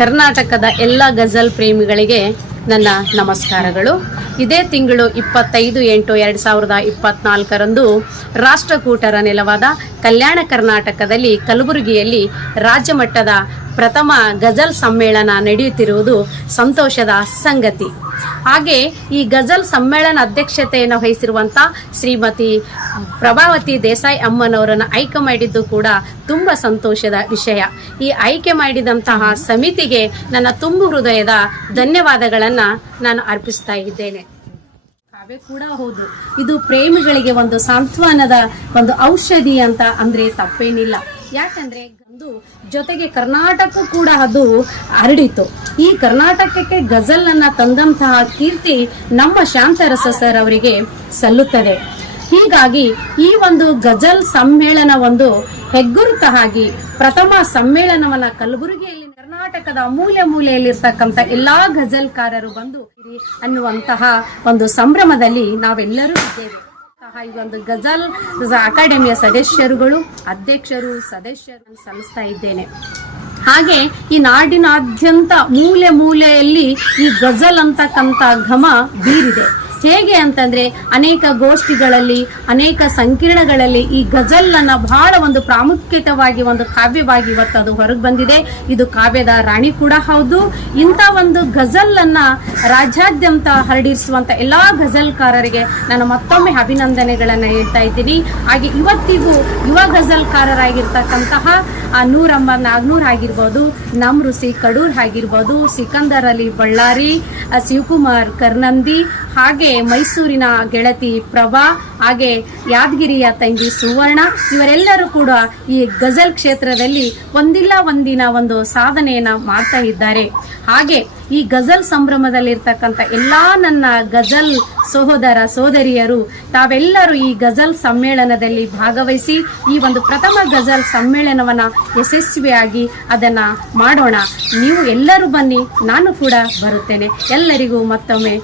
ಕರ್ನಾಟಕದ ಎಲ್ಲ ಗಜಲ್ ಪ್ರೇಮಿಗಳಿಗೆ ನನ್ನ ನಮಸ್ಕಾರಗಳು. ಇದೇ ತಿಂಗಳು ಇಪ್ಪತ್ತೈದು ಎಂಟು ಎರಡು ಸಾವಿರದ ಇಪ್ಪತ್ನಾಲ್ಕರಂದು ರಾಷ್ಟ್ರಕೂಟರ ನೆಲವಾದ ಕಲ್ಯಾಣ ಕರ್ನಾಟಕದಲ್ಲಿ ಕಲಬುರಗಿಯಲ್ಲಿ ರಾಜ್ಯ ಮಟ್ಟದ ಪ್ರಥಮ ಗಜಲ್ ಸಮ್ಮೇಳನ ನಡೆಯುತ್ತಿರುವುದು ಸಂತೋಷದ ಸಂಗತಿ. ಹಾಗೆ ಈ ಗಜಲ್ ಸಮ್ಮೇಳನ ಅಧ್ಯಕ್ಷತೆಯನ್ನು ವಹಿಸಿರುವಂಥ ಶ್ರೀಮತಿ ಪ್ರಭಾವತಿ ದೇಸಾಯಿ ಅಮ್ಮನವರನ್ನು ಆಯ್ಕೆ ಮಾಡಿದ್ದು ಕೂಡ ತುಂಬ ಸಂತೋಷದ ವಿಷಯ. ಈ ಆಯ್ಕೆ ಮಾಡಿದಂತಹ ಸಮಿತಿಗೆ ನನ್ನ ತುಂಬು ಹೃದಯದ ಧನ್ಯವಾದಗಳನ್ನು ನಾನು ಅರ್ಪಿಸ್ತಾ ಇದ್ದೇನೆ. ಕೂಡ ಹೌದು. ಇದು ಪ್ರೇಮಿಗಳಿಗೆ ಒಂದು ಸಾಂತ್ವನದ ಒಂದು ಔಷಧಿ ಅಂತ ಅಂದ್ರೆ ತಪ್ಪೇನಿಲ್ಲ. ಯಾಕಂದ್ರೆ ಒಂದು ಜೊತೆಗೆ ಕರ್ನಾಟಕ ಕೂಡ ಅದು ಹರಡಿತು. ಈ ಕರ್ನಾಟಕಕ್ಕೆ ಗಜಲ್ ಅನ್ನ ತಂದಂತಹ ಕೀರ್ತಿ ನಮ್ಮ ಶಾಂತರಸ ಸರ್ ಅವರಿಗೆ ಸಲ್ಲುತ್ತದೆ. ಹೀಗಾಗಿ ಈ ಒಂದು ಗಜಲ್ ಸಮ್ಮೇಳನ ಒಂದು ಹೆಗ್ಗುರುತಾಗಿ ಪ್ರಥಮ ಸಮ್ಮೇಳನವನ್ನ ಕಲಬುರಗಿಯಲ್ಲಿ ಕರ್ನಾಟಕದ ಮೂಲೆ ಮೂಲೆಯಲ್ಲಿರ್ತಕ್ಕಂಥ ಎಲ್ಲಾ ಗಜಲ್ಕಾರರು ಬಂದು ಅನ್ನುವಂತಹ ಒಂದು ಸಂಭ್ರಮದಲ್ಲಿ ನಾವೆಲ್ಲರೂ ಇದ್ದೇವೆ. ಇದೊಂದು ಗಜಲ್. ಅಕಾಡೆಮಿಯ ಸದಸ್ಯರುಗಳು, ಅಧ್ಯಕ್ಷರು, ಸದಸ್ಯರನ್ನು ಸಲ್ಲಿಸ್ತಾ ಇದ್ದೇನೆ. ಹಾಗೆ ಈ ನಾಡಿನಾದ್ಯಂತ ಮೂಲೆ ಮೂಲೆಯಲ್ಲಿ ಈ ಗಜಲ್ ಅಂತಕ್ಕಂಥ ಘಮ ಬೀರಿದೆ. ಹೇಗೆ ಅಂತಂದ್ರೆ ಅನೇಕ ಗೋಷ್ಠಿಗಳಲ್ಲಿ, ಅನೇಕ ಸಂಕೀರ್ಣಗಳಲ್ಲಿ ಈ ಗಜಲ್ ಅನ್ನ ಬಹಳ ಒಂದು ಪ್ರಾಮುಖ್ಯತವಾಗಿ, ಒಂದು ಕಾವ್ಯವಾಗಿ ಇವತ್ತು ಅದು ಹೊರಗೆ ಬಂದಿದೆ. ಇದು ಕಾವ್ಯದ ರಾಣಿ ಕೂಡ ಹೌದು. ಇಂಥ ಒಂದು ಗಜಲ್ ಅನ್ನ ರಾಜ್ಯಾದ್ಯಂತ ಹರಡಿಸುವಂತ ಎಲ್ಲಾ ಗಜಲ್ಕಾರರಿಗೆ ನಾನು ಮತ್ತೊಮ್ಮೆ ಅಭಿನಂದನೆಗಳನ್ನ ಹೇಳ್ತಾ ಇದ್ದೀನಿ. ಹಾಗೆ ಇವತ್ತಿಗೂ ಯುವ ಗಜಲ್ಕಾರರಾಗಿರ್ತಕ್ಕಂತಹ ಆ ನೂರಮ್ಮ ನಾಗ್ನೂರ್ ಆಗಿರ್ಬೋದು ನಮ್ರುಸಿ ಕಡೂರ್ ಆಗಿರ್ಬೋದು, ಸಿಕಂದರ್ ಅಲಿ ಬಳ್ಳಾರಿ ಶಿವಕುಮಾರ್ ಕರ್ನಂದಿ ಹಾಗೆ ಮೈಸೂರಿನ ಗೆಳತಿ ಪ್ರಭಾ, ಹಾಗೆ ಯಾದಗಿರಿಯ ತಂಗಿ ಸುವರ್ಣ, ಇವರೆಲ್ಲರೂ ಕೂಡ ಈ ಗಜಲ್ ಕ್ಷೇತ್ರದಲ್ಲಿ ಒಂದಿಲ್ಲ ಒಂದಿನ ಒಂದು ಸಾಧನೆಯನ್ನ ಮಾಡ್ತಾ ಇದ್ದಾರೆ. ಹಾಗೆ ಈ ಗಜಲ್ ಸಂಭ್ರಮದಲ್ಲಿರ್ತಕ್ಕಂಥ ಎಲ್ಲ ನನ್ನ ಗಜಲ್ ಸಹೋದರ ಸೋದರಿಯರು, ತಾವೆಲ್ಲರೂ ಈ ಗಜಲ್ ಸಮ್ಮೇಳನದಲ್ಲಿ ಭಾಗವಹಿಸಿ ಈ ಒಂದು ಪ್ರಥಮ ಗಜಲ್ ಸಮ್ಮೇಳನವನ್ನ ಯಶಸ್ವಿಯಾಗಿ ಅದನ್ನ ಮಾಡೋಣ. ನೀವು ಎಲ್ಲರೂ ಬನ್ನಿ, ನಾನು ಕೂಡ ಬರುತ್ತೇನೆ. ಎಲ್ಲರಿಗೂ ಮತ್ತೊಮ್ಮೆ